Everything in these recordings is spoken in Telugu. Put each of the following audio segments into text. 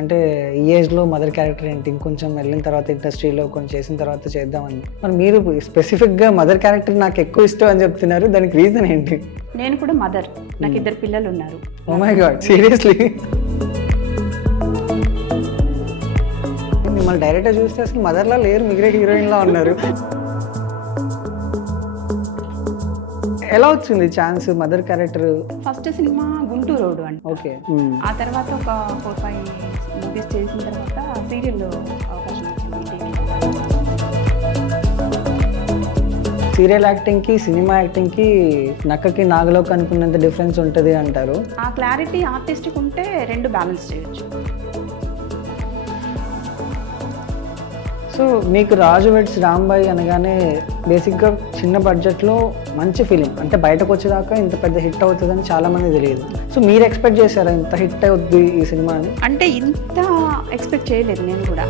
అంటే ఈ ఏజ్లో మదర్ క్యారెక్టర్ ఏంటి, ఇంకొంచెం వెళ్ళిన తర్వాత ఇండస్ట్రీలో కొంచెం చేసిన తర్వాత చేద్దామని. మరి మీరు స్పెసిఫిక్గా మదర్ క్యారెక్టర్ నాకు ఎక్కువ ఇష్టం అని చెప్తున్నారు, దానికి రీజన్ ఏంటి? నేను కూడా మదర్, నాకు 2 పిల్లలు ఉన్నారు. Oh my god, seriously? మిమ్మల్ని డైరెక్ట్గా చూస్తే అసలు మదర్లా లేరు, మిగిలిన హీరోయిన్లా ఉన్నారు. ఎలా వచ్చింది chance mother character? First cinema Guntur road అండి. ఓకే. ఆ తర్వాత ఒక 4-5 మూవీస్ చేసిన తర్వాత సీరియల్లో అవకాశం వచ్చింది టీవీలో. సీరియల్ యాక్టింగ్కి సినిమా యాక్టింగ్కి నక్కకి నాగలోకి అనుకున్నంత డిఫరెన్స్ ఉంటుంది అంటారు. ఆ క్లారిటీ ఆర్టిస్ట్కి ఉంటే 2 బ్యాలెన్స్ చేయొచ్చు. సో మీకు రాజు వెడ్స్ రాంబాయి అనగానే బేసిక్గా చిన్న బడ్జెట్లో మంచి ఫిలిం, అంటే బయటకు వచ్చేదాకా ఇంత పెద్ద హిట్ అవుతుందని చాలామంది తెలియదు. సో మీరు ఎక్స్పెక్ట్ చేశారా ఇంత హిట్ అవుద్ది ఈ సినిమా అని? అంటే ఇంత ఎక్స్పెక్ట్ చేయలేదు నేను కూడా.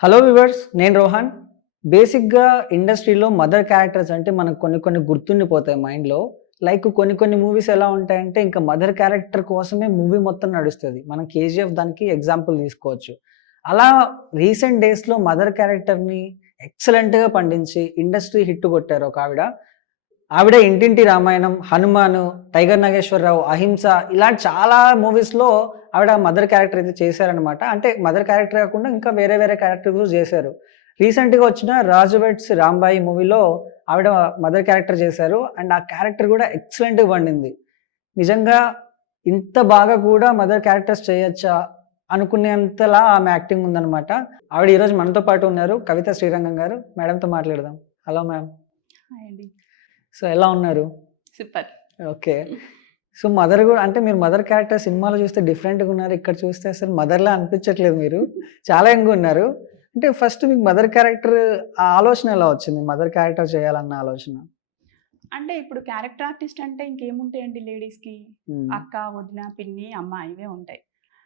హలో వ్యూవర్స్, నేను రోహన్. బేసిక్గా ఇండస్ట్రీలో మదర్ క్యారెక్టర్స్ అంటే మనకు కొన్ని గుర్తుండిపోతాయి మైండ్లో. లైక్ కొన్ని మూవీస్ ఎలా ఉంటాయంటే ఇంకా మదర్ క్యారెక్టర్ కోసమే మూవీ మొత్తం నడుస్తుంది. మనం కేజీఎఫ్ దానికి ఎగ్జాంపుల్ తీసుకోవచ్చు. అలా రీసెంట్ డేస్లో మదర్ క్యారెక్టర్ని ఎక్సలెంట్గా పండించి ఇండస్ట్రీ హిట్ కొట్టారు ఒక ఆవిడ ఇంటింటి రామాయణం, హనుమాను, టైగర్ నాగేశ్వరరావు, అహింస, ఇలాంటి చాలా మూవీస్లో ఆవిడ మదర్ క్యారెక్టర్ అయితే చేశారనమాట. అంటే మదర్ క్యారెక్టర్ కాకుండా ఇంకా వేరే క్యారెక్టర్స్ చేశారు. రీసెంట్గా వచ్చిన రాజు వెడ్స్ రాంబాయి మూవీలో ఆవిడ మదర్ క్యారెక్టర్ చేశారు. అండ్ ఆ క్యారెక్టర్ కూడా ఎక్సలెంట్గా పండింది. నిజంగా ఇంత బాగా కూడా మదర్ క్యారెక్టర్స్ చేయొచ్చా అనుకునేంతలా ఆమె యాక్టింగ్ ఉందన్నమాట. ఆవిడ ఈరోజు మనతో పాటు ఉన్నారు, కవిత శ్రీరంగం గారు. మేడంతో మాట్లాడదాం. Hello ma'am. హాయ్ అండి. సో ఎలా ఉన్నారు? సూపర్. ఓకే. సో మదర్ కూడా, అంటే మీరు మదర్ క్యారెక్టర్ సినిమాలో చూస్తే డిఫరెంట్గా ఉన్నారు, ఇక్కడ చూస్తే అసలు మదర్లా అనిపించట్లేదు. మీరు చాలా యంగ్ ఉన్నారు. అంటే ఫస్ట్ మీకు మదర్ క్యారెక్టర్ ఆ ఆలోచన ఎలా వచ్చింది, మదర్ క్యారెక్టర్ చేయాలన్న ఆలోచన? అంటే ఇప్పుడు క్యారెక్టర్ ఆర్టిస్ట్ అంటే ఇంకేముంటాయండి లేడీస్కి? అక్క, వదిన, పిన్ని, అమ్మ ఇవే ఉంటాయి.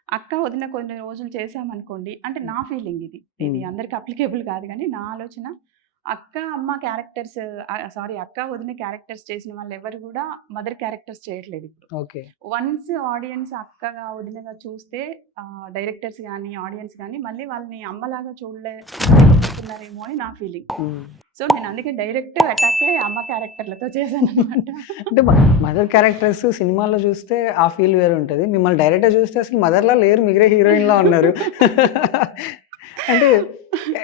అక్క, వదిన కొన్ని రోజులు చేసామనుకోండి, అంటే నా ఫీలింగ్ ఇది అందరికి అప్లికేబుల్ కాదు, కానీ నా ఆలోచన, అక్క అమ్మ క్యారెక్టర్స్, అక్క వదిన క్యారెక్టర్స్ చేసిన వాళ్ళు ఎవరు కూడా మదర్ క్యారెక్టర్స్ చేయట్లేదు ఇప్పుడు. ఓకే. వన్స్ ఆడియన్స్ అక్కగా వదినగా చూస్తే డైరెక్టర్స్ కానీ ఆడియన్స్ కానీ మళ్ళీ వాళ్ళని అమ్మలాగా చూడలేకున్నారేమో అని నా ఫీలింగ్. సో నేను అందుకే డైరెక్ట్ అటాక్ అమ్మ క్యారెక్టర్లతో చేశాను అనమాట. అంటే మదర్ క్యారెక్టర్స్ సినిమాలో చూస్తే ఆ ఫీల్ వేరు ఉంటుంది, మిమ్మల్ని డైరెక్ట్గా చూస్తే అసలు మదర్లా లేరు, మిగిలిన హీరోయిన్లా ఉన్నారు. అంటే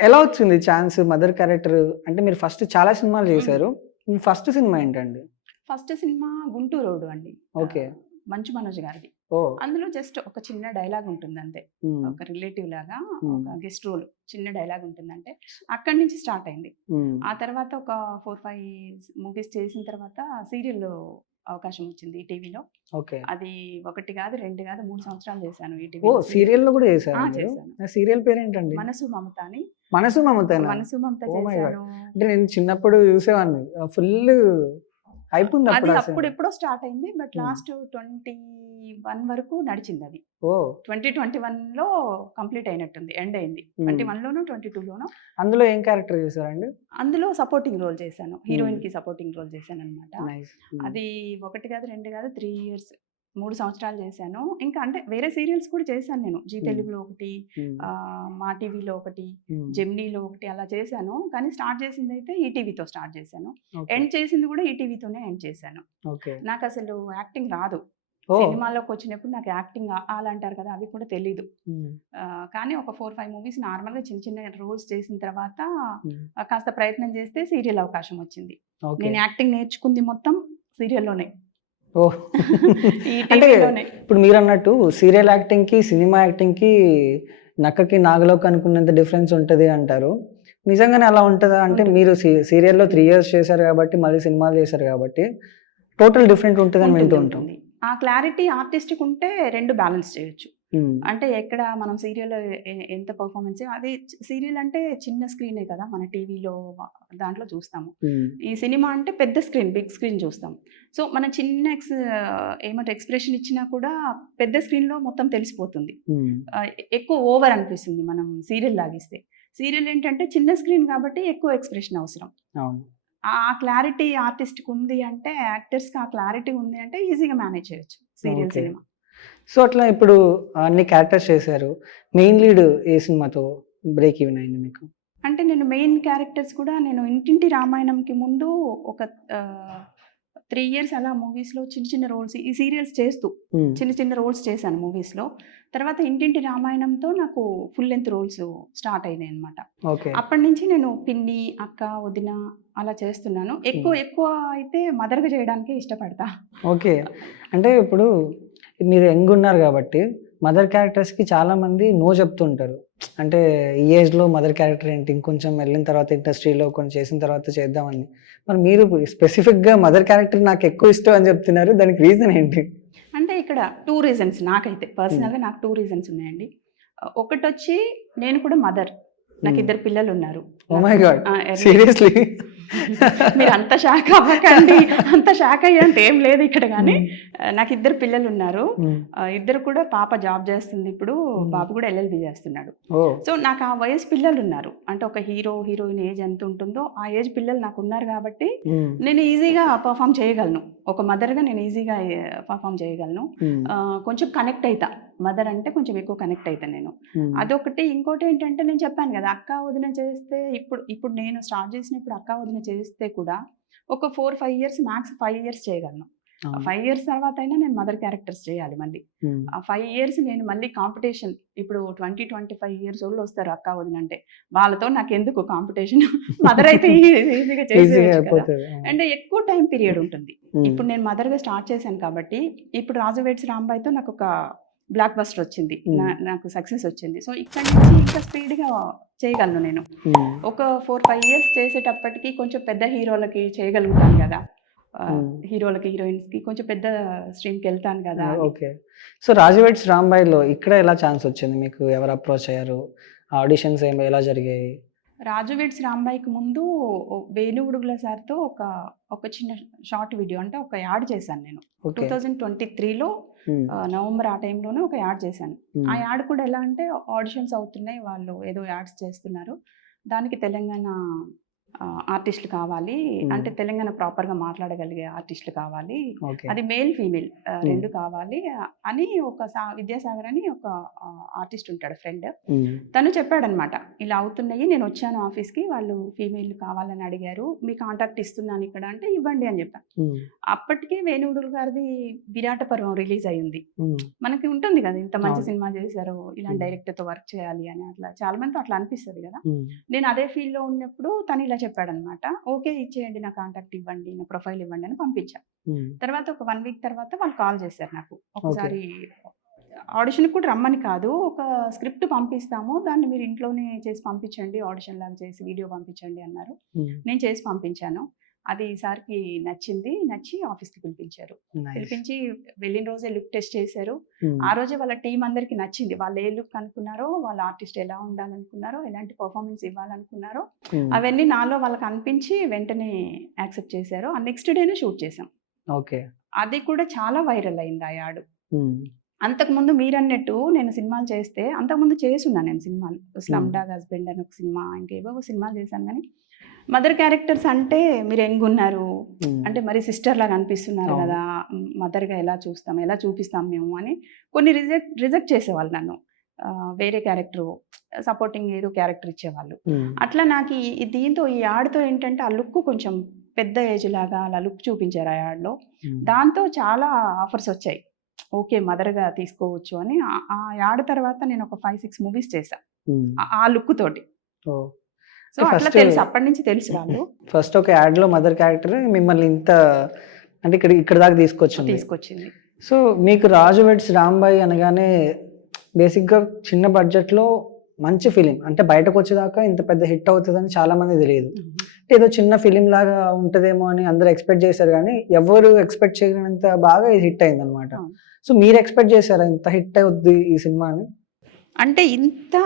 ఎలా వచ్చింది ఛాన్స్ మదర్ క్యారెక్టర్? అంటే మీరు ఫస్ట్ చాలా సినిమాలు చేశారు, మీ ఫస్ట్ సినిమా ఏంటండి? ఫస్ట్ సినిమా గుంటూరు రోడ్డు అండి. ఓకే. మంచు మనోజ్ గారిది. అందులో జస్ట్ ఒక చిన్న డైలాగ్ ఉంటుంది అంతే, ఒక రిలేటివ్ లాగా ఒక గెస్ట్ రోల్ చిన్న డైలాగ్ ఉంటుందంటే అక్కడి నుంచి స్టార్ట్ అయింది. ఆ తర్వాత ఒక 4-5 మూవీస్ చేసిన తర్వాత సీరియల్లో అవకాశం వచ్చింది ఈ టీవీలో. ఓకే. అది 1 కాదు 2 కాదు 3 సంవత్సరాలు చేశాను ఈ ఓ టీవీలో. సీరియల్లో కూడా చేశారు? చేశాను. సీరియల్ పేరు ఏంటండి? మనసు మమత అని. మనసు మమత చేశాను. అంటే నేను చిన్నప్పుడు చూసేవాడిని, ఫుల్ అయిపోయింది అది అప్పుడు. అప్పుడు ఎప్పుడో స్టార్ట్ అయింది, బట్ లాస్ట్ 21 వరకు నడిచింది అది. 2021లో కంప్లీట్ అయినట్టుంది, ఎండ్ అయింది. 21లోనో 22లోనో. అందులో ఏం క్యారెక్టర్ చేశారండి? అందులో సపోర్టింగ్ రోల్ చేశాను, హీరోయిన్ కి సపోర్టింగ్ రోల్ చేశాను అనమాట. అది 1 కాదు 2 కాదు 3 years 3 సంవత్సరాలు చేశాను. ఇంకా అంటే వేరే సీరియల్స్ కూడా చేశాను నేను, జీ తెలుగులో 1, మా టీవీలో 1, జెమినీలో 1 అలా చేశాను. కానీ స్టార్ట్ చేసింది అయితే ఈటీవీతో స్టార్ట్ చేశాను, ఎండ్ చేసింది కూడా ఈటీవీతోనే ఎండ్ చేశాను. నాకు అసలు యాక్టింగ్ రాదు. సినిమాలోకి వచ్చినప్పుడు నాకు యాక్టింగ్ అంటారు కదా, అవి కూడా తెలీదు. కానీ ఒక 4-5 మూవీస్ నార్మల్గా చిన్న రోల్స్ చేసిన తర్వాత కాస్త ప్రయత్నం చేస్తే సీరియల్ అవకాశం వచ్చింది. నేను యాక్టింగ్ నేర్చుకుంది మొత్తం సీరియల్లోనే. అంటే ఇప్పుడు మీరు అన్నట్టు సీరియల్ యాక్టింగ్కి సినిమా యాక్టింగ్కి నక్కకి నాగలోకి అనుకున్నంత డిఫరెన్స్ ఉంటుంది అంటారు. నిజంగానే అలా ఉంటుందా? అంటే మీరు సీరియల్లో 3 years చేశారు కాబట్టి, మళ్ళీ సినిమాలు చేశారు కాబట్టి టోటల్ డిఫరెంట్ ఉంటుందని వింటూ ఉంటాం. ఆ క్లారిటీ ఆర్టిస్ట్కి ఉంటే 2 బ్యాలెన్స్ చేయొచ్చు. అంటే ఎక్కడ మనం సీరియల్ ఎంత పర్ఫార్మెన్స్ అది సీరియల్ అంటే చిన్న స్క్రీనే కదా మన టీవీలో దాంట్లో చూస్తాము. ఈ సినిమా అంటే పెద్ద స్క్రీన్, బిగ్ స్క్రీన్ చూస్తాం. సో మన చిన్న ఏమంటే ఎక్స్ప్రెషన్ ఇచ్చినా కూడా పెద్ద స్క్రీన్లో మొత్తం తెలిసిపోతుంది. ఎక్కువ ఓవర్ అనిపిస్తుంది మనం సీరియల్ లాగిస్తే. సీరియల్ ఏంటంటే చిన్న స్క్రీన్ కాబట్టి ఎక్కువ ఎక్స్ప్రెషన్ అవసరం. ఆ క్లారిటీ ఆర్టిస్ట్కి ఉంది అంటే, యాక్టర్స్కి ఆ క్లారిటీ ఉంది అంటే ఈజీగా మేనేజ్ చేయొచ్చు సీరియల్ సినిమా. సో అట్లా ఇప్పుడు అన్ని క్యారెక్టర్స్ చేశారు. మెయిన్ లీడ్ ఏ సినిమాతో బ్రేక్ ఈవెన్ అయింది మీకు? అంటే నేను మెయిన్ క్యారెక్టర్స్ కూడా నేను ఇంటింటి రామాయణంకి ముందు ఒక 3 years అలా మూవీస్లో చిన్న చిన్న రోల్స్, ఈ సీరియల్స్ చేస్తూ చిన్న చిన్న రోల్స్ చేశాను మూవీస్లో. తర్వాత ఇంటింటి రామాయణంతో నాకు ఫుల్ లెంత్ రోల్స్ స్టార్ట్ అయినాయి అనమాట. అప్పటి నుంచి నేను పిన్ని, అక్క, వదిన అలా చేస్తున్నాను. ఎక్కువ అయితే మదర్గా చేయడానికి ఇష్టపడతా. ఓకే, అంటే ఇప్పుడు మీరు యంగ్ ఉన్నారు కాబట్టి మదర్ క్యారెక్టర్స్కి చాలామంది నో చెప్తుంటారు. అంటే ఈ ఏజ్లో మదర్ క్యారెక్టర్ ఏంటి, ఇంకొంచెం వెళ్ళిన తర్వాత ఇండస్ట్రీలో కొంచెం చేసిన తర్వాత చేద్దామని. మరి మీరు స్పెసిఫిక్గా మదర్ క్యారెక్టర్ నాకు ఎక్కువ ఇష్టం అని చెప్తున్నారు, దానికి రీజన్ ఏంటి? అంటే ఇక్కడ 2 reasons నాకైతే పర్సనల్గా నాకు 2 reasons ఉన్నాయండి. ఒకటి వచ్చి నేను కూడా మదర్, నాకు 2 పిల్లలు ఉన్నారు. Oh my god, seriously? మీరు అంత షాక్ అవ్వకండి, అంత షాక్ అయ్యేంత ఏం లేదు ఇక్కడ. కానీ నాకు 2 పిల్లలు ఉన్నారు. 2 కూడా పాప జాబ్ చేస్తుంది ఇప్పుడు, బాబు కూడా LLB చేస్తున్నాడు. సో నాకు ఆ వయసు పిల్లలు ఉన్నారు. అంటే ఒక హీరోయిన్ ఏజ్ ఎంత ఉంటుందో ఆ ఏజ్ పిల్లలు నాకు ఉన్నారు కాబట్టి నేను ఈజీగా పర్ఫామ్ చేయగలను. ఒక మదర్గా నేను ఈజీగా పర్ఫామ్ చేయగలను. కొంచెం కనెక్ట్ అవుతా, మదర్ అంటే కొంచెం ఎక్కువ కనెక్ట్ అవుతా నేను. అదొకటి. ఇంకోటి ఏంటంటే నేను చెప్పాను కదా, అక్క వదిన చేస్తే ఇప్పుడు నేను స్టార్ట్ చేసినప్పుడు అక్క వదిన చేస్తే కూడా ఒక 4-5 years, మ్యాక్స్ 5 years చేయగలను. 5 years తర్వాత అయినా నేను మదర్ క్యారెక్టర్స్ చేయాలి మళ్ళీ. ఆ 5 years నేను మళ్ళీ కాంపిటీషన్, ఇప్పుడు 20-25 years old వస్తారు అక్క వదిన అంటే, వాళ్ళతో నాకు ఎందుకు కాంపిటీషన్? మదర్ అయితే ఈజీగా చేసేయచ్చు కదా. అంటే ఎక్కువ టైం పీరియడ్ ఉంటుంది. ఇప్పుడు నేను మదర్గా స్టార్ట్ చేశాను కాబట్టి ఇప్పుడు రాజు వెడ్స్ రాంబాయ్తో నాకు ఒక బ్లాక్ బస్టర్ వచ్చింది, నాకు సక్సెస్ వచ్చింది. సో ఇక్కడ నుంచి ఇంకా స్పీడ్గా చేయగలను నేను. ఒక 4-5 years చేసేటప్పటికి కొంచెం పెద్ద హీరోలకి చేయగలుగుతాను కదా, హీరోలకి హీరోయిన్స్కి కొంచెం పెద్ద స్ట్రీమ్కి వెళ్తాను కదా. ఓకే, సో రాజు వెడ్స్ రాంబాయ్లో ఇక్కడ ఎలా ఛాన్స్ వచ్చింది మీకు? ఎవరు అప్రోచ్ అయ్యారు? ఆడిషన్స్ ఎలా జరిగాయి? రాజు వెడ్స్ రాంబాయ్కి ముందు వేణుగుడుగుల సార్తో ఒక చిన్న షార్ట్ వీడియో, అంటే ఒక యాడ్ చేశాను నేను 2023లో నవంబర్ ఆ టైంలోనే ఒక యాడ్ చేశాను. ఆ యాడ్ కూడా ఎలా అంటే ఆడిషన్స్ అవుతున్నాయి, వాళ్ళు ఏదో యాడ్స్ చేస్తున్నారు, దానికి తెలంగాణ ఆర్టిస్టులు కావాలి, అంటే తెలంగాణ ప్రాపర్గా మాట్లాడగలిగే ఆర్టిస్టులు కావాలి, అది మేల్ ఫీమేల్ 2 కావాలి అని ఒక విద్యాసాగర్ అని ఒక ఆర్టిస్ట్ ఉంటాడు ఫ్రెండ్, తను చెప్పాడనమాట. ఇలా అవుతున్నాయి, నేను వచ్చాను ఆఫీస్కి, వాళ్ళు ఫీమేల్ కావాలని అడిగారు, మీ కాంటాక్ట్ ఇస్తున్నాను ఇక్కడ అంటే ఇవ్వండి అని చెప్పాను. అప్పటికే వేణుగుడుల గారిది విరాట పర్వం రిలీజ్ అయ్యింది. మనకి ఉంటుంది కదా, ఇంత మంచి సినిమా చేశారు, ఇలాంటి డైరెక్టర్తో వర్క్ చేయాలి అని, అట్లా చాలా మందితో అట్లా అనిపిస్తుంది కదా. నేను అదే ఫీల్డ్లో ఉన్నప్పుడు తను ఇలా చెప్పాడనమాట, ఓకే ఇచ్చేయండి, నా కాంటాక్ట్ ఇవ్వండి, నా ప్రొఫైల్ ఇవ్వండి అని పంపించాను. తర్వాత ఒక 1 week తర్వాత వాళ్ళు కాల్ చేశారు నాకు. ఒకసారి ఆడిషన్ కూడా రమ్మని కాదు, ఒక స్క్రిప్ట్ పంపిస్తాము, దాన్ని మీరు ఇంట్లోనే చేసి పంపించండి, ఆడిషన్ లాగా చేసి వీడియో పంపించండి అన్నారు. నేను చేసి పంపించాను. అది ఈసారికి నచ్చి ఆఫీస్కి పిలిపించారు. పిలిపించి వెళ్ళిన రోజే లుక్ టెస్ట్ చేశారు. ఆ రోజే వాళ్ళ టీం అందరికి నచ్చింది. వాళ్ళు ఏ లుక్ అనుకున్నారో, వాళ్ళ ఆర్టిస్ట్ ఎలా ఉండాలనుకున్నారో, ఎలాంటి పర్ఫార్మెన్స్ ఇవ్వాలనుకున్నారో అవన్నీ నాలో వాళ్ళకి అనిపించి వెంటనే యాక్సెప్ట్ చేశారు. ఆ నెక్స్ట్ డేనే షూట్ చేసాం. ఓకే, అది కూడా చాలా వైరల్ అయింది ఆ యాడ్. అంతకుముందు మీరన్నట్టు నేను సినిమాలు చేస్తే, అంతకుముందు చేసున్నాను నేను సినిమాలు, స్లమ్ డాగ్ హస్బెండ్ అని ఒక సినిమా, ఇంకేవో సినిమాలు చేశాను. కానీ మదర్ క్యారెక్టర్స్ అంటే మీరు ఉన్నారు అంటే మరి సిస్టర్ లాగా అనిపిస్తున్నారు కదా, మదర్గా ఎలా చూపిస్తాం మేము అని కొన్ని రిజెక్ట్ చేసేవాళ్ళు నన్ను. వేరే క్యారెక్టర్ సపోర్టింగ్ ఏదో క్యారెక్టర్ ఇచ్చేవాళ్ళు. అట్లా నాకు దీంతో ఈ యాడ్తో ఏంటంటే ఆ లుక్ కొంచెం పెద్ద ఏజ్ లాగా అలా లుక్ చూపించారు ఆ యాడ్లో. దాంతో చాలా ఆఫర్స్ వచ్చాయి, ఓకే మదర్గా తీసుకోవచ్చు అని. ఆ యాడ్ తర్వాత నేను ఒక 5-6 మూవీస్ చేశాను ఆ లుక్ తోటి. సో అట్లా తెలుసు, అప్పటి నుంచి తెలుసు వాళ్ళు. ఫస్ట్ ఒక యాడ్లో మదర్ క్యారెక్టర్ మిమ్మల్ని ఇంత అంటే ఇక్కడ దాకా తీసుకొచ్చింది. సో మీకు రాజు వెడ్స్ రాంబాయ్ అనగానే బేసిక్గా చిన్న బడ్జెట్లో మంచి ఫిలిం, అంటే బయటకు వచ్చేదాకా ఇంత పెద్ద హిట్ అవుతుందని చాలా మంది తెలియదు. అంటే ఏదో చిన్న ఫిలిం లాగా ఉంటుందేమో అని అందరూ ఎక్స్పెక్ట్ చేశారు, కానీ ఎవరు ఎక్స్పెక్ట్ చేయనంత బాగా ఇది హిట్ అయింది అనమాట. సో మీరు ఎక్స్పెక్ట్ చేశారా ఇంత హిట్ అవుద్ది ఈ సినిమా అని? అంటే ఇంత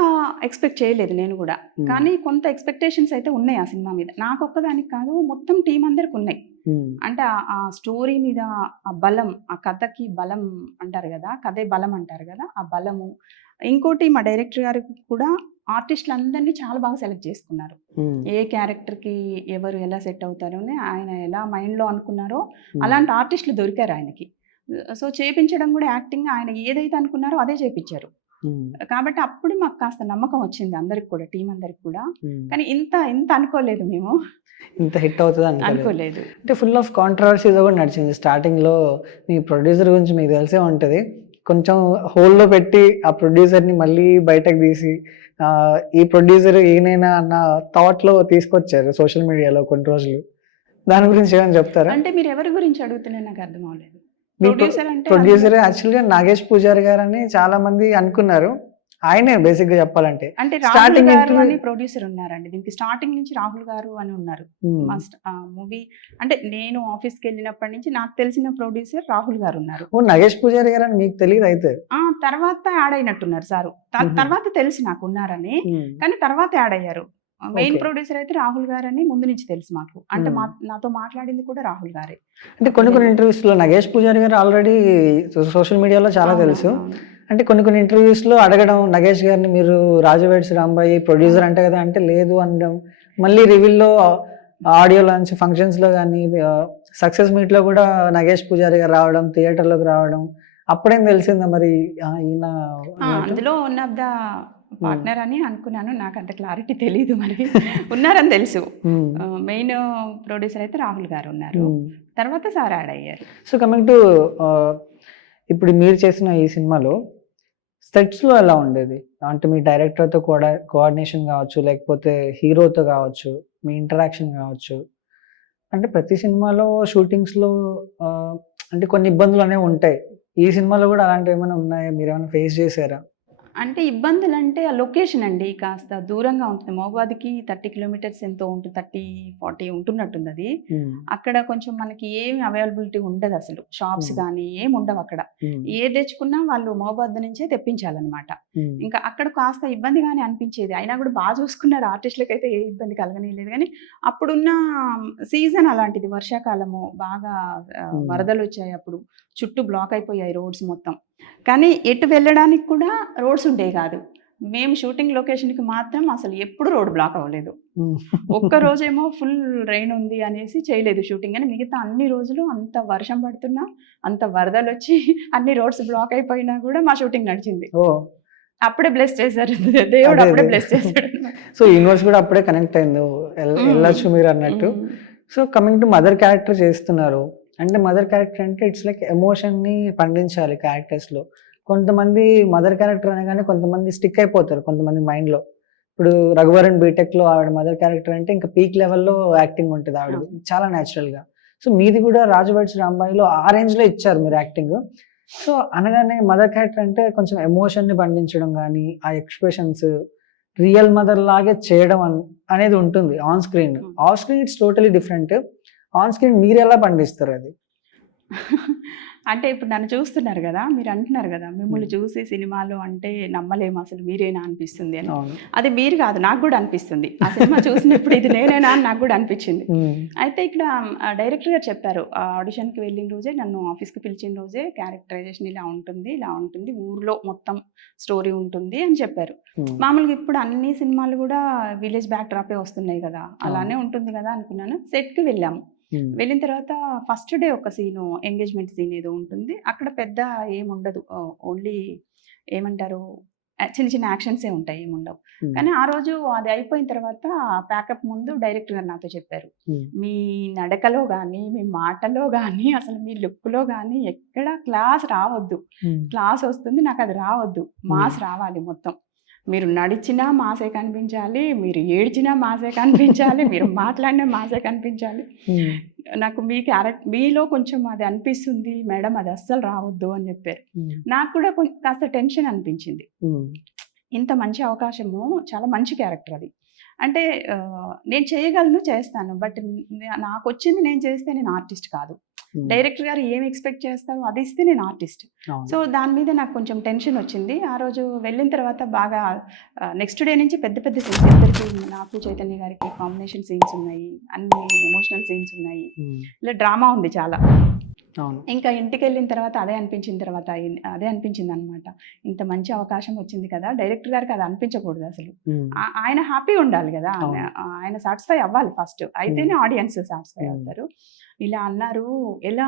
ఎక్స్పెక్ట్ చేయలేదు నేను కూడా. కానీ కొంత ఎక్స్పెక్టేషన్స్ అయితే ఉన్నాయి ఆ సినిమా మీద. నాకొక్కదానికి కాదు, మొత్తం టీం అందరికి ఉన్నాయి. అంటే ఆ స్టోరీ మీద ఆ బలం, ఆ కథకి బలం అంటారు కదా, కథే బలం అంటారు కదా, ఆ బలము. ఇంకోటి మా డైరెక్టర్ గారికి కూడా ఆర్టిస్టులందరినీ చాలా బాగా సెలెక్ట్ చేసుకున్నారు. ఏ క్యారెక్టర్కి ఎవరు ఎలా సెట్ అవుతారో అని ఆయన ఎలా మైండ్లో అనుకున్నారో అలాంటి ఆర్టిస్టులు దొరికారు ఆయనకి. సో చేపించడం కూడా యాక్టింగ్ ఆయన ఏదైతే అనుకున్నారో అదే చేపించారు. కాబట్టి అప్పుడు మాకు కాస్త నమ్మకం వచ్చింది అందరికి కూడా, టీం అందరికి కూడా. కానీ ఇంత ఇంత అనుకోలేదు మేము, ఇంత హిట్ అవుతుంది అనుకోలేదు. అంటే ఫుల్ ఆఫ్ కాంట్రవర్సీస్ కూడా నడిచింది స్టార్టింగ్లో. మీ ప్రొడ్యూసర్ గురించి మీకు తెలిసే ఉంటుంది, కొంచెం హోల్లో పెట్టి ఆ ప్రొడ్యూసర్ని మళ్ళీ బయటకు తీసి ఈ ప్రొడ్యూసర్ ఈయనైనా అన్న థాట్లో తీసుకొచ్చారు సోషల్ మీడియాలో కొన్ని రోజులు. దాని గురించి ఏమైనా చెప్తారా? అంటే మీరు ఎవరి గురించి అడుగుతున్నా నాకు అర్థం అవ్వలేదు. ప్రొడ్యూసర్ యాక్చువల్గా నాగేష్ పూజారి గారు అని చాలా మంది అనుకున్నారు, ఆయనే బేసిక్ గా చెప్పాలంటే. అంటే స్టార్టింగ్ అని ప్రొడ్యూసర్ ఉన్నారండి దీనికి, స్టార్టింగ్ నుంచి రాహుల్ గారు అని ఉన్నారు. మూవీ అంటే నేను ఆఫీస్కి వెళ్ళినప్పటి నుంచి నాకు తెలిసిన ప్రొడ్యూసర్ రాహుల్ గారు ఉన్నారు. ఓ నాగేష్ పూజారి గారు అని మీకు తెలియదు అయితే? తర్వాత యాడ్ అయినట్టున్నారు సారు, తర్వాత తెలిసి నాకు ఉన్నారని, కానీ తర్వాత యాడ్ అయ్యారు. మెయిన్ ప్రొడ్యూసర్ అయితే రాహుల్ గారు అని ముందు నుంచి తెలుసు మాకు. అంటే నాతో మాట్లాడింది కూడా రాహుల్ గారే. అంటే కొన్ని ఇంటర్వ్యూస్ లో నాగేష్ పూజారి గారు ఆల్రెడీ సోషల్ మీడియాలో చాలా తెలుసు. అంటే కొన్ని ఇంటర్వ్యూస్ లో అడగడం నగేష్ గారిని, మీరు రాజవేడ్స్ రాంబాయి ప్రొడ్యూసర్ అంటే కదా అంటే లేదు అనడం, మళ్ళీ రివీల్లో ఆడియో లాంచ్ ఫంక్షన్స్ లో కానీ సక్సెస్ మీట్ లో కూడా నగేష్ పూజారి గారు రావడం, థియేటర్లోకి రావడం, అప్పుడేం తెలిసిందా మరి ఈయన అందులో వన్ ఆఫ్ ద పార్ట్నర్ అని అనుకున్నాను. నాకు అంత క్లారిటీ తెలియదు, మరి ఉన్నారని తెలుసు. మెయిన్ ప్రొడ్యూసర్ అయితే రాహుల్ గారు ఉన్నారు, తర్వాత సార్ యాడ్ అయ్యారు. సో కమింగ్ టు ఇప్పుడు మీరు చేసిన ఈ సినిమాలో సెట్స్లో ఎలా ఉండేది? అంటే మీ డైరెక్టర్తో కోఆర్డినేషన్ కావచ్చు, లేకపోతే హీరోతో కావచ్చు, మీ ఇంటరాక్షన్ కావచ్చు. అంటే ప్రతి సినిమాలో షూటింగ్స్లో అంటే కొన్ని ఇబ్బందులు అనేవి ఉంటాయి. ఈ సినిమాలో కూడా అలాంటివి ఏమైనా ఉన్నాయా? మీరు ఏమైనా ఫేస్ చేశారా? అంటే ఇబ్బందులు అంటే ఆ లొకేషన్ అండి, కాస్త దూరంగా ఉంటుంది. మహబూబాద్కి 30 కిలోమీటర్స్ ఎంతో ఉంటుంది, 30-40 ఉంటున్నట్టుంది అది. అక్కడ కొంచెం మనకి ఏమి అవైలబిలిటీ ఉండదు అసలు, షాప్స్ కానీ ఏమి ఉండవు అక్కడ. ఏ తెచ్చుకున్నా వాళ్ళు మహబూబాద్ నుంచే తెప్పించాలన్నమాట. ఇంకా అక్కడ కాస్త ఇబ్బందిగానే అనిపించేది. అయినా కూడా బాగా చూసుకున్నారు, ఆర్టిస్టులకు అయితే ఏ ఇబ్బంది కలగలేదు. కానీ అప్పుడున్న సీజన్ అలాంటిది, వర్షాకాలము, బాగా వరదలు వచ్చాయి, అప్పుడు చుట్టూ బ్లాక్ అయిపోయాయి రోడ్స్ మొత్తం. కానీ ఎటు వెళ్ళడానికి కూడా రోడ్స్ ఉండేవి కాదు. మేము షూటింగ్ లొకేషన్కి మాత్రం అసలు ఎప్పుడు రోడ్ బ్లాక్ అవ్వలేదు. ఒక్క రోజేమో ఫుల్ రెయిన్ ఉంది అనేసి చేయలేదు షూటింగ్, అని మిగతా అన్ని రోజులు అంత వర్షం పడుతున్నా, అంత వరదలు వచ్చి అన్ని రోడ్స్ బ్లాక్ అయిపోయినా కూడా మా షూటింగ్ నడిచింది. అప్పుడే బ్లెస్ చేశారు దేవుడు, అప్పుడే బ్లెస్ చేశాడు. సో యూనివర్స్ కూడా అప్పుడే కనెక్ట్ అయింది, వెళ్ళొచ్చు మీరు అన్నట్టు. So coming to mother character చేస్తున్నారు అంటే, మదర్ క్యారెక్టర్ అంటే ఇట్స్ లైక్ ఎమోషన్ని పండించాలి క్యారెక్టర్స్లో. కొంతమంది మదర్ క్యారెక్టర్ అనగానే కొంతమంది స్టిక్ అయిపోతారు కొంతమంది మైండ్లో. ఇప్పుడు రఘువరన్ బీటెక్లో ఆవిడ మదర్ క్యారెక్టర్ అంటే ఇంకా పీక్ లెవెల్లో యాక్టింగ్ ఉంటుంది ఆవిడ, చాలా న్యాచురల్గా. సో మీది కూడా రాజవేడ్స్ రాంబాయిలో ఆ రేంజ్లో ఇచ్చారు మీరు యాక్టింగ్. సో అనగానే మదర్ క్యారెక్టర్ అంటే కొంచెం ఎమోషన్ని పండించడం కానీ, ఆ ఎక్స్ప్రెషన్స్ రియల్ మదర్ లాగే చేయడం అనేది ఉంటుంది on screen. Off screen it's totally different. On screen మీరు ఎలా పండిస్తారు అది? అంటే ఇప్పుడు నన్ను చూస్తున్నారు కదా, మీరు అంటున్నారు కదా మిమ్మల్ని చూసి సినిమాలో అంటే నమ్మలేము అసలు మీరేనా అనిపిస్తుంది అని. అది మీరు కాదు, నాకు కూడా అనిపిస్తుంది. ఆ సినిమా చూసినప్పుడు ఇది నేనేనా అని నాకు కూడా అనిపించింది. అయితే ఇక్కడ డైరెక్టర్ గారు చెప్పారు, ఆడిషన్కి వెళ్ళిన రోజే, నన్ను ఆఫీస్కి పిలిచిన రోజే, క్యారెక్టరైజేషన్ ఇలా ఉంటుంది, ఊర్లో మొత్తం స్టోరీ ఉంటుంది అని చెప్పారు. మామూలుగా ఇప్పుడు అన్ని సినిమాలు కూడా విలేజ్ బ్యాక్ డ్రాపే వస్తున్నాయి కదా, అలానే ఉంటుంది కదా అనుకున్నాను. సెట్కి వెళ్ళాము. వెళ్ళిన తర్వాత ఫస్ట్ డే ఒక సీను, ఎంగేజ్మెంట్ సీన్ ఏదో ఉంటుంది. అక్కడ పెద్ద ఏముండదు, ఓన్లీ ఏమంటారు చిన్న చిన్న యాక్షన్సే ఉంటాయి, ఏముండవు. కానీ ఆ రోజు అది అయిపోయిన తర్వాత ప్యాకప్ ముందు డైరెక్టర్ గారు నాతో చెప్పారు, మీ నడకలో కానీ, మీ మాటలో కానీ, అసలు మీ లుక్లో కానీ ఎక్కడ క్లాస్ రావద్దు. క్లాస్ వస్తుంది, నాకు అది రావద్దు, మాస్ రావాలి మొత్తం. మీరు నడిచినా మాసే కనిపించాలి, మీరు ఏడ్చినా మాసే కనిపించాలి, మీరు మాట్లాడినా మాసే కనిపించాలి. నాకు మీలో కొంచెం అది అనిపిస్తుంది మేడం, అది అస్సలు రావద్దు అని చెప్పారు. నాకు కూడా కాస్త టెన్షన్ అనిపించింది. ఇంత మంచి అవకాశము, చాలా మంచి క్యారెక్టర్ అది. అంటే నేను చేయగలను, చేస్తాను. బట్ నాకు వచ్చింది నేను చేస్తే నేను ఆర్టిస్ట్ కాదు. డైరెక్టర్ గారు ఏం ఎక్స్పెక్ట్ చేస్తారో అది ఇస్తే నేను ఆర్టిస్ట్. సో దాని మీద నాకు కొంచెం టెన్షన్ వచ్చింది. ఆ రోజు వెళ్ళిన తర్వాత బాగా నెక్స్ట్ డే నుంచి పెద్ద పెద్ద సీన్స్, ఇద్దరికి నాకు చైతన్య గారికి కాంబినేషన్ సీన్స్ ఉన్నాయి, అన్ని ఎమోషనల్ సీన్స్ ఉన్నాయి, ఇలా డ్రామా ఉంది చాలా. ఇంకా ఇంటికి వెళ్ళిన తర్వాత అదే అనిపించింది అనమాట. ఇంత మంచి అవకాశం వచ్చింది కదా, డైరెక్టర్ గారికి అది అనిపించకూడదు అసలు. ఆయన హ్యాపీగా ఉండాలి కదా, ఆయన సాటిస్ఫై అవ్వాలి ఫస్ట్, అయితేనే ఆడియన్స్ సాటిస్ఫై అవుతారు. ఇలా అన్నారు, ఎలా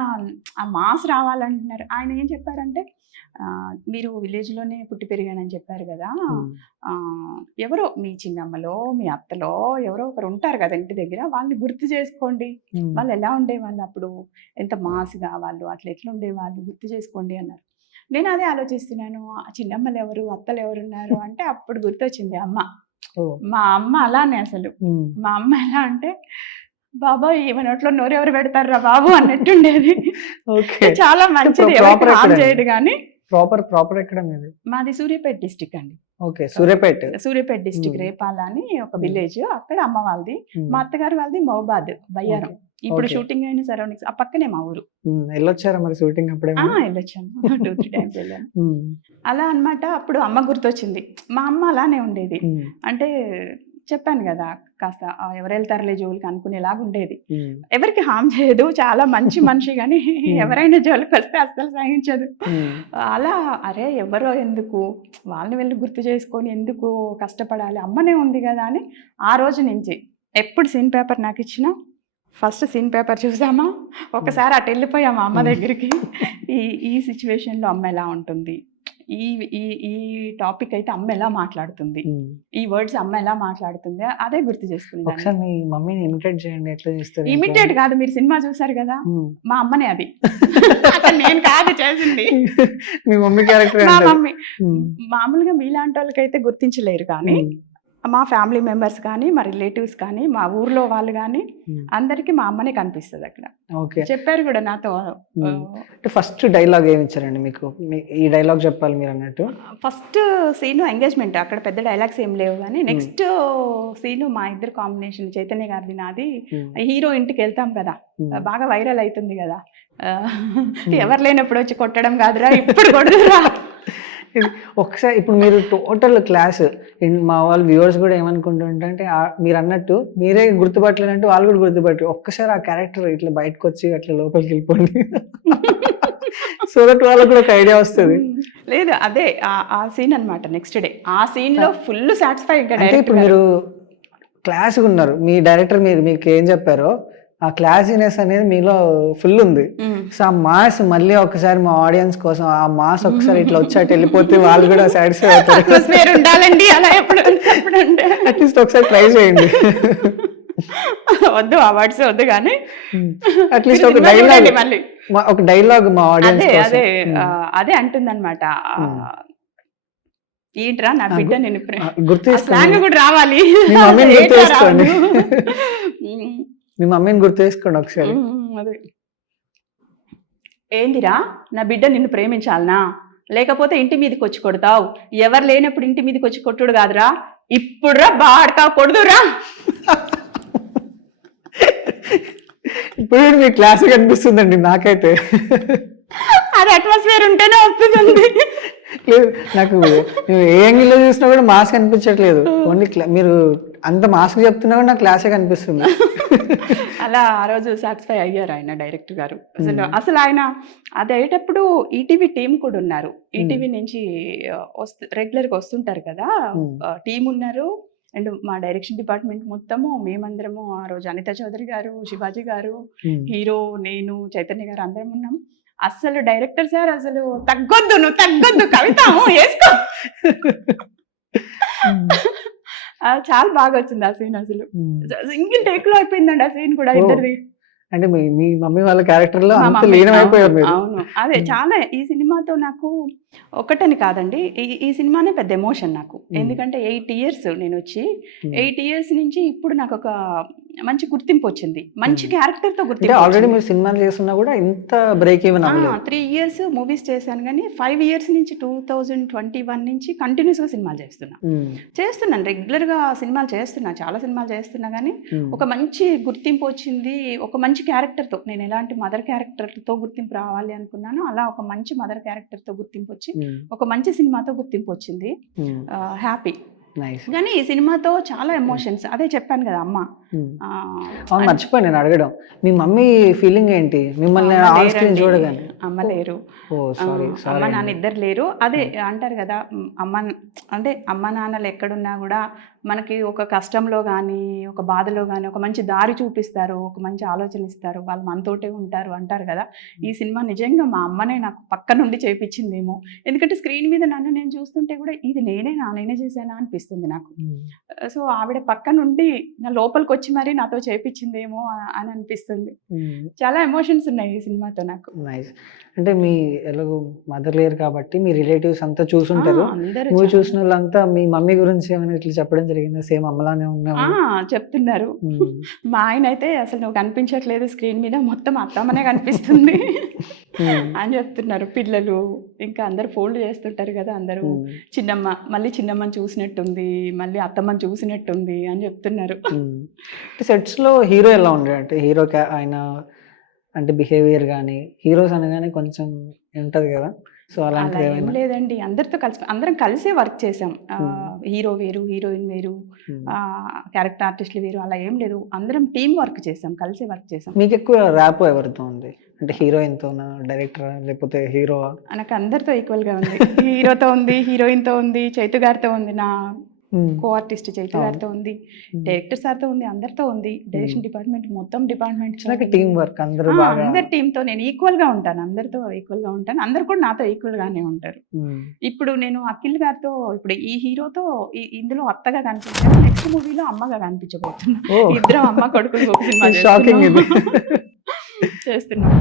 ఆ మాస్ రావాలంటున్నారు. ఆయన ఏం చెప్పారంటే, మీరు విలేజ్లోనే పుట్టి పెరిగానని చెప్పారు కదా, ఎవరో మీ చిన్నమ్మలో మీ అత్తలో ఎవరో ఒకరు ఉంటారు కదా ఇంటి దగ్గర, వాళ్ళని గుర్తు చేసుకోండి, వాళ్ళు ఎలా ఉండేవాళ్ళు అప్పుడు, ఎంత మాస్గా వాళ్ళు అట్లా ఎట్లా ఉండేవాళ్ళు గుర్తు చేసుకోండి అన్నారు. నేను అదే ఆలోచిస్తున్నాను, చిన్నమ్మలు ఎవరు అత్తలు ఎవరు ఉన్నారు అంటే అప్పుడు గుర్తొచ్చింది అమ్మ. మా అమ్మ అలానే అసలు. మా అమ్మ ఎలా అంటే, బాబా ఈమె నోట్లో నోరెవరు పెడతారా బాబు అన్నట్టుండేది. చాలా మంచిది, ఎవరికి చేయదు కానీ. ప్రాపర్ ఎక్కడ మీది? మాది సూర్యాపేట డిస్టిక్ అండి. ఓకే, సూర్యాపేట డిస్టిక్ రేపాల అని ఒక విలేజ్, అక్కడ అమ్మ వాళ్ళది. మా అత్తగారు వాళ్ళది మహబాద్ బయ్యారం. ఇప్పుడు షూటింగ్ అయిన సరౌండింగ్స్ ఆ పక్కనే మా ఊరు. వెళ్ళొచ్చారా మరి షూటింగ్ అప్పుడే? వెళ్ళొచ్చాను, 2-3 times వెళ్ళాను. అలా అన్నమాట. అప్పుడు అమ్మ గుర్తొచ్చింది. మా అమ్మ అలానే ఉండేది. అంటే చెప్పాను కదా, కాస్త ఎవరు వెళ్తారులే జోలికి అనుకునేలాగా ఉండేది. ఎవరికి హామ్ చేయదు, చాలా మంచి మనిషి, కానీ ఎవరైనా జోలికి వస్తే అస్సలు సహించదు. అలా అరే ఎవరో ఎందుకు, వాళ్ళని వెళ్ళి గుర్తు చేసుకొని ఎందుకు కష్టపడాలి, అమ్మనే ఉంది కదా అని ఆ రోజు నుంచి ఎప్పుడు సీన్ పేపర్ నాకు ఇచ్చినా ఫస్ట్ సీన్ పేపర్ చూసామా, ఒకసారి అటు వెళ్ళిపోయామా అమ్మ దగ్గరికి, ఈ సిచ్యువేషన్లో అమ్మ ఎలా ఉంటుంది, ఈ ఈ ఈ టాపిక్ అయితే అమ్మ ఎలా మాట్లాడుతుంది, ఈ వర్డ్స్ అమ్మ ఎలా మాట్లాడుతుంది, అదే గుర్తు చేసుకుంది. ఒకసారి మీ మమ్మీని ఇమిటేట్ చేయండి, ఎట్లా చేస్తారు? ఇమిటేట్ కాదు, మీరు సినిమా చూసారు కదా, మా అమ్మనే అది. అసలు నేను కాదు చేసింది, మీ మమ్మీ క్యారెక్టర్. మా మమ్మీ. మామూలుగా మీలాంటి వాళ్ళకైతే గుర్తించలేరు, కానీ మా ఫ్యామిలీ మెంబర్స్ కానీ, మా రిలేటివ్స్ కానీ, మా ఊర్లో వాళ్ళు కానీ అందరికి మా అమ్మనే కనిపిస్తుంది అక్కడ. చెప్పారు కూడా నాతో. ఫస్ట్ డైలాగ్ ఏమి ఇచ్చారండి మీకు? ఈ డైలాగ్ చెప్పాలి మీరు అన్నట్టు. ఫస్ట్ సీను ఎంగేజ్మెంట్, అక్కడ పెద్ద డైలాగ్స్ ఏం లేవు, కానీ నెక్స్ట్ సీను మా ఇద్దరు కాంబినేషన్, చైతన్య గారిది నాది. హీరో ఇంటికి వెళ్తాం కదా, బాగా వైరల్ అవుతుంది కదా, ఎవరు లేనప్పుడు వచ్చి కొట్టడం కాదురా, ఇప్పుడు కొడుతురా. ఒకసారి ఇప్పుడు మీరు టోటల్ క్లాస్, మా వాళ్ళు వ్యూవర్స్ కూడా ఏమనుకుంటుంటే, మీరు అన్నట్టు మీరే గుర్తుపట్టలేనంటే వాళ్ళు కూడా గుర్తుపట్టరు. ఒక్కసారి ఆ క్యారెక్టర్ ఇట్లా బయటకు వచ్చి అట్లా లోపలికి వెళ్ళిపోండి, సో దట్ వాళ్ళకి కూడా ఒక ఐడియా వస్తుంది. లేదు, అదే ఆ సీన్ అనమాట. నెక్స్ట్ డే ఆ సీన్ లో ఫుల్ సాటిస్ఫై. ఇప్పుడు మీరు క్లాస్గా ఉన్నారు, మీ డైరెక్టర్ మీకు ఏం చెప్పారో ఆ క్లాసీనెస్ అనేది మీలో ఫుల్ ఉంది. సో ఆ మాస్ మళ్ళీ ఒకసారి మా ఆడియన్స్ కోసం ఆ మాస్ ఒకసారి ఇట్లా వచ్చాట వెళ్ళిపోతే వాళ్ళు కూడా సాటిస్ఫై అవుతారు. ఉండాలండి అలా ఎప్పుడు అట్లీస్ట్ ఒకసారి ట్రై చేయండి. వద్దు ఆ వర్డ్స్ వద్దు, కానీ అట్లీస్ట్ ఒక డైలాగ్, ఒక డైలాగ్ మా ఆడియన్స్. అదే అంటుంది అనమాట, ఏంట్రా నా బిడ్డ నేను గుర్తు కూడా రావాలి, మీ మమ్మీని గుర్తు చేసుకోండి ఒకసారి. అదే ఏందిరా నా బిడ్డ నిన్ను ప్రేమించాలనా, లేకపోతే ఇంటి మీదకి వచ్చి కొడతావు, ఎవరు లేనప్పుడు ఇంటి మీదకి వచ్చి కొట్టుడు కాదురా, ఇప్పుడురా బాడకా కొడుదురా. ఇప్పుడు మీ క్లాస్ కనిపిస్తుందండి నాకైతే. అది అట్మాస్ఫియర్ ఉంటేనే వస్తుంది. లేదు, నాకు ఏ యాంగిల్లో చూసినా కూడా మాస్క్ అనిపించట్లేదు, ఓన్లీ మీరు అంత మాస్క్ చెప్తున్నా కూడా నాకు క్లాసే కనిపిస్తుంది. అలా ఆ రోజు సాటిస్ఫై అయ్యారు ఆయన, డైరెక్టర్ గారు. అసలు ఆయన అది అయ్యేటప్పుడు ఈటీవీ టీం కూడా ఉన్నారు, ఈటీవీ నుంచి రెగ్యులర్గా వస్తుంటారు కదా, టీం ఉన్నారు. అండ్ మా డైరెక్షన్ డిపార్ట్మెంట్ మొత్తము మేమందరము ఆ రోజు అనితా చౌదరి గారు, శివాజీ గారు, హీరో, నేను, చైతన్య గారు అందరం ఉన్నాం. అసలు డైరెక్టర్ సార్ అసలు తగ్గొద్దు, నువ్వు తగ్గొద్దు, కవిత వేసుకో. చాలా బాగా వచ్చింది ఆ సీన్, అసలు సింగిల్ టేక్ లో అయిపోయిందండి ఆ సీన్ కూడా ఇద్దరిది. అంటే మీ మమ్మీ వాళ్ళ క్యారెక్టర్ లో మా అంత మమ్మీ లీనమైపోయారు మీరు. అవును. అదే హ్మ్. చాలా ఈ సినిమాతో నాకు ఒకటని కాదండి. ఈ సినిమానే పెద్ద ఎమోషన్ నాకు. హ్మ్. ఎందుకంటే 8 ఇయర్స్ నేనొచ్చి, హ్మ్. 8 ఇయర్స్ నుంచి ఇప్పుడు నాకొక మంచి గుర్తింపొచ్చింది. మంచి హ్మ్. క్యారెక్టర్‌తో అంటే ఆల్రెడీ గుర్తింపొచ్చింది. మీరు సినిమాలు చేస్తున్నా కూడా ఇంత బ్రేక్ ఈవెన్ అవ్వలేదు. 3 ఇయర్స్ మూవీస్ చేశాను గానీ, 5 ఇయర్స్ నుంచి 2021 నుంచి కంటిన్యూస్‌గా సినిమాలు చేస్తున్నా. హ్మ్. చేస్తున్నాను. రెగ్యులర్‌గా సినిమాలు చేస్తున్నా. చాలా సినిమాలు చేస్తున్నా గానీ, హ్మ్. ఒక మంచి గుర్తింపొచ్చింది. ఒక మంచి క్యారెక్టర్‌తో నేను ఎలాంటి మదర్ క్యారెక్టర్‌తో గుర్తింపు రావాలి అనుకున్నానో, అలా ఒక మంచి మదర్ క్యారెక్టర్‌తో గుర్తింపొచ్చి, హ్మ్. ఒక మంచి సినిమాతో గుర్తింపొచ్చింది. హ్మ్. హ్యాపీ. నైస్. గానీ ఈ సినిమాతో చాలా హ్మ్. ఎమోషన్స్ అదే చెప్పాను గదా! అమ్మ. హ్మ్. ఆహ్, అవును, అన్ మర్చిపోయాను నేను అడగడం. మీ మమ్మీ ఫీలింగ్ ఏంటి? మిమ్మల్ని అమ్మ ఆన్ స్క్రీన్ లేరండి. చూడగానే? అమ్మ ఓహ్! లేరు. ఓహ్! సారీ అమ్మ, నాన్న అండి. ఇద్దరు లేరు. అదే హ్మ్. అంటారు గదా! అంటే అమ్మ, నాన్నలు ఎక్కడున్నా గూడా మనకి ఒక కష్టంలో గానీ, ఒక బాధలో గానీ, ఒక మంచి దారి చూపిస్తారు. ఒక మంచి ఆలోచన ఇస్తారు. వాళ్ళు మనతోటే ఉంటారు అంటారు గదా! ఈ సినిమా నిజంగా మా అమ్మనే నాకు పక్క నుండి చేపిచ్చిందేమో. ఎందుకంటే స్క్రీన్ మీద నన్ను నేను చూస్తుంటే గూడా ఇది నేనేనా? నేనే చేశానా? అనిపిస్తుంది నాకు. హ్మ్. సో, ఆవిడ పక్క నుండి నా లోపలికొచ్చి మరీ నాతో చేపిచ్చిందేమో అని అనిపిస్తుంది. హ్మ్. చాలా ఎమోషన్స్ ఉన్నాయి ఈ సినిమాతో నాకు. నైస్. అంటే మీ ఎలాగో మదర్ లేరు కాబట్టి మీ రిలేటివ్స్ అంతా ఆ! చూసుంటారు. అందరూ మూవీ చాలా చూసినోళ్ళంతా మీ మమ్మీ గురించి ఏమైనా ఇట్లా చెప్పడం జరిగిందా? సేమ్ అమ్మలానే ఉన్నావు. చెప్తున్నారు. హ్మ్. మా ఆయనైతే "అసలు నువ్వు కనిపించట్లేదు స్క్రీన్ మీద మొత్తం అత్తమ్మనే కనిపిస్తుంది" హ్మ్. అని చెప్తున్నారు. పిల్లలు ఇంకా అందరూ ఫోన్లు చేస్తుంటారు కదా! అందరూ హ్మ్. చిన్నమ్మ, మళ్ళీ చిన్నమ్మని చూసినట్టుంది, మళ్ళీ అత్తమ్మని చూసినట్టుంది అని చెప్తున్నారు. హ్మ్. అంటే సెట్స్‌లో హీరో ఎలా ఉండేడు? అంటే హీరో ఆయన అంటే బిహేవియర్ గాని, హీరోస్ అనగానే కొంచెం ఉంటది గదా! సో, అలా ఏం అలాంటిదేమైనా? లేదండి. అందరం కలిసే వర్క్ చేసాం. హ్మ్. హీరో వేరు, హీరోయిన్ వేరు, హ్మ్. క్యారెక్టర్ ఆర్టిస్ట్‌లు వేరు అలా ఏం లేదు. అందరం టీమ్ వర్క్ చేసాం. కలిసే వర్క్ చేసాం. మీకెక్కువ ర్యాపో ఎవరితో ఉంది? అంటే హీరోయిన్‌తోనా? డైరెక్టరా? లేకపోతే హీరోవా? నాకు అందరితో ఈక్వల్‌గా ఉంది. హీరోతో ఉంది, హీరోయిన్‌తో ఉంది, చైతు గారితో ఉంది. నా హ్మ్. కో ఆర్టిస్ట్ చైతు అవును. గారితో ఉంది. హ్మ్. డైరెక్టర్ సార్‌తో ఉంది. అందరితో ఉంది. హ్మ్. డైరెక్షన్ డిపార్ట్‌మెంట్ మొత్తం డిపార్ట్‌మెంట్‌తో లైక్ ఉంది. టీమ్ వర్క్ అందరూ బాగా. అందరి టీమ్‌తో నేను ఈక్వల్‌గా ఉంటాను. అందరితో ఈక్వల్‌గా ఉంటాను. అందరూ కూడా నాతో ఈక్వల్‌గానే ఉంటారు. హ్మ్. ఇప్పుడు నేను అఖిల్ గారితో ఇప్పుడు ఈ హీరోతో ఇందులో అత్తగా కనిపించాను. నెక్స్ట్ మూవీలో అమ్మగా కనిపించబోతున్నా. ఓహ్! ఇద్దరం అమ్మ కొడుకులు ఒక సినిమా షాకింగ్ చేస్తున్నాం. ఇది. చేస్తున్నాం.